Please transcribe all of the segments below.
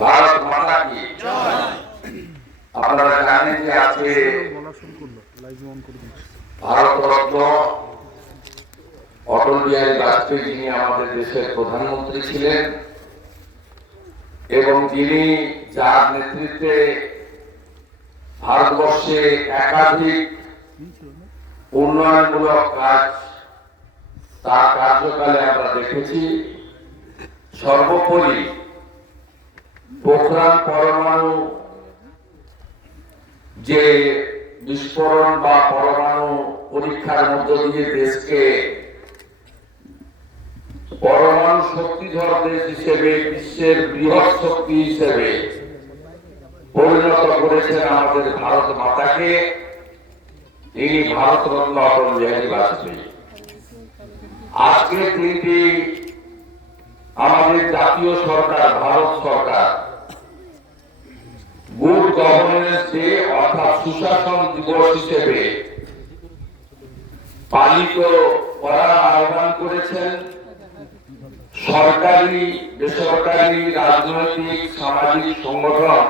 ভারত মাতা কি? আপনারা জানেন যে আজকে দিচ্ছি ভারতরত্ন অটল বিহারী বাজপেয়ী যিনি আমাদের দেশের প্রধানমন্ত্রী ছিলেন এবং যিনি যার নেতৃত্বে ভারতবর্ষে একাধিক উন্নয়নমূলক কাজ তার কার্যকালে আমরা দেখেছি। সর্বোপরি পোখরান পরমাণু যে বিস্ফোরণ বা পরমাণু পরীক্ষার মধ্য দিয়ে দেশকে পরমাণু শক্তিধর দেশ হিসেবে, বিশ্বের বৃহৎ শক্তি হিসেবে পরিণত করেছেন আমাদের ভারত মাতাকে। তিনি ভারতরত্ন অটল বিহারী বাজপেয়ী। আজকে দিনটি আমাদের জাতীয় সরকার, ভারত সরকার গুড গভর্নেন্স ডে অর্থাৎ সুশাসন দিবস হিসেবে পালিত করার আহ্বান করেছেন সরকারি, বেসরকারি রাজনৈতিক, সামাজিক সংগঠন।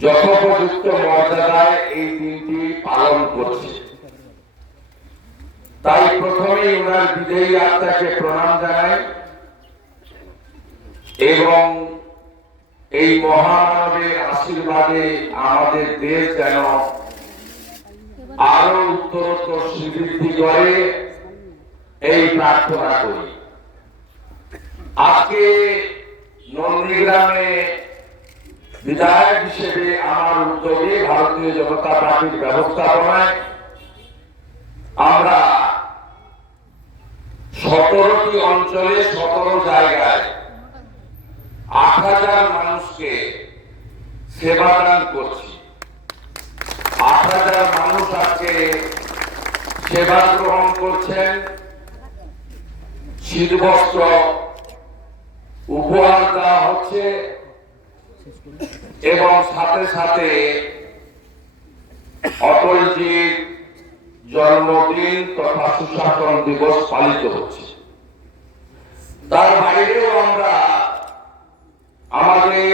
যথোপযুক্ত মর্যাদায় এই দিনটি পালন করছে। তাই প্রথমেই ওনার বিদেয়ী আত্মাকে প্রণাম জানাই এবং এই মহামানবের আশীর্বাদে আমাদের দেশ যেন আরও উত্তরোত্তর সমৃদ্ধি করে, এই প্রার্থনা করি। আজকে নন্দীগ্রামে বিধায়ক হিসেবে আমার উদ্যোগে ভারতীয় জনতা পার্টির ব্যবস্থাপনায় আমরা সতেরোটি অঞ্চলে সতেরো জায়গায় আট হাজার মানুষকে সেবাদান করছি। আট হাজার মানুষ আজকে সেবা গ্রহণ করছেন। শীতবস্ত্র উপহার দেওয়া হচ্ছে এবং সাথে সাথে অটলজির জন্মদিন তথা সুশাসন দিবস পালিত হচ্ছে। তার বাইরেও আমরা আমাদের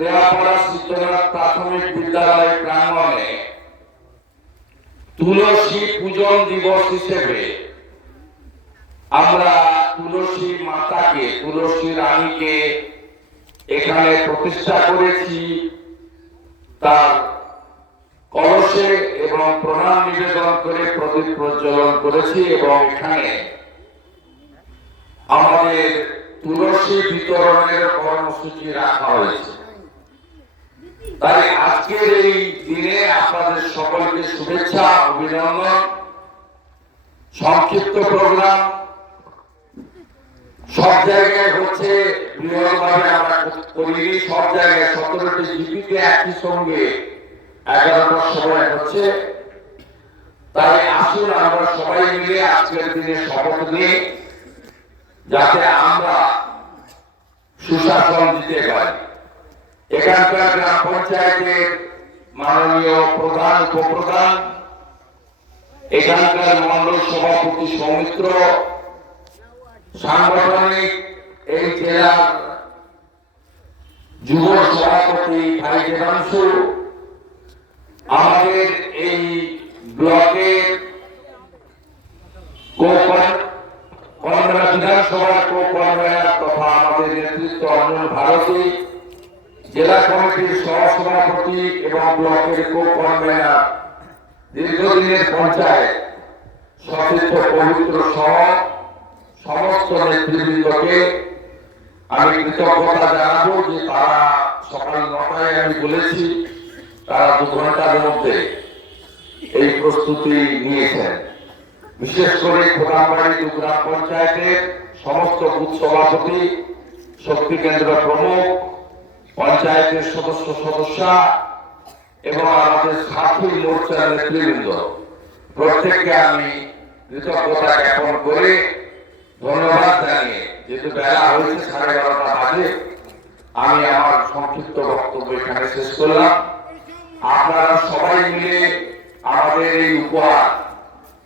রেয়াপাড়া সিদ্ধনাথ প্রাথমিক বিদ্যালয় প্রাঙ্গণে তুলসী পূজন দিবস হিসেবে আমরা তুলসী মাতাকে, তুলসী রানীকে এখানে প্রতিষ্ঠা করেছি। তার কলসে এবং প্রণাম নিবেদন করে, প্রদীপ প্রজ্বলন করেছি এবং এখানে আমাদের তুলসী বিতরণের কর্মসূচি রাখা হয়েছে। তাই আজকের এই দিনে আপনাদের সকলকে শুভেচ্ছা, অভিনন্দন। সংক্ষিপ্ত প্রোগ্রাম। সব জায়গায় হচ্ছে বৃহৎভাবে আমরা করিনি, সব জায়গায় সতেরোটি একই সঙ্গে এগারোটার সময় হচ্ছে। তাই আসুন আমরা সবাই মিলে আজকের দিনে শপথ নিয়ে যাতে আমরা সুশাসন দিতে পারি। এখানকার গ্রাম পঞ্চায়েতের মাননীয় প্রধান উপপ্রধান, এখানকার মন্ডল সভাপতি সৌমিত্র, সাংগঠনিক এই জেলার যুব সভাপতি ভাই আমাদের এই ব্লকের কনভেনার বিধানসভার কো কনভেনার তথা আমাদের নেতৃত্ব অঞ্জন ভারতী জেলা কমিটির সহসভাপতি এবং ব্লকের কনভেনার দীর্ঘদিনের পঞ্চায়েত, সতীর্থ পবিত্র সহ সমস্ত নেতৃবৃন্দকে আমি কৃতজ্ঞতা জানাব যে তারা সকাল নটায় আমি বলেছি, তারা দু ঘণ্টার মধ্যে এই প্রস্তুতি নিয়েছেন। বিশেষ করে খোদামবাড়ি দু গ্রাম পঞ্চায়েতের সমস্ত বুথ সভাপতি, শক্তি কেন্দ্র প্রমুখ পঞ্চায়েতের সদস্য সদস্যা এবং আমাদের সাথী মোর্চার নেতৃবৃন্দ। প্রত্যেককে আমি কৃতজ্ঞতা জ্ঞাপন করে ধন্যবাদ জানিয়ে, যেহেতু বেলা হয়েছে সাড়ে বারোটা বাজে, আমি আমার সংক্ষিপ্ত বক্তব্য এখানে শেষ করলাম। আপনারা সবাই মিলে আমাদের এই উপহার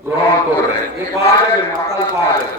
গ্রহণ করবেন। এ পাওয়া যাবে, মাতাল পাওয়া যাবে।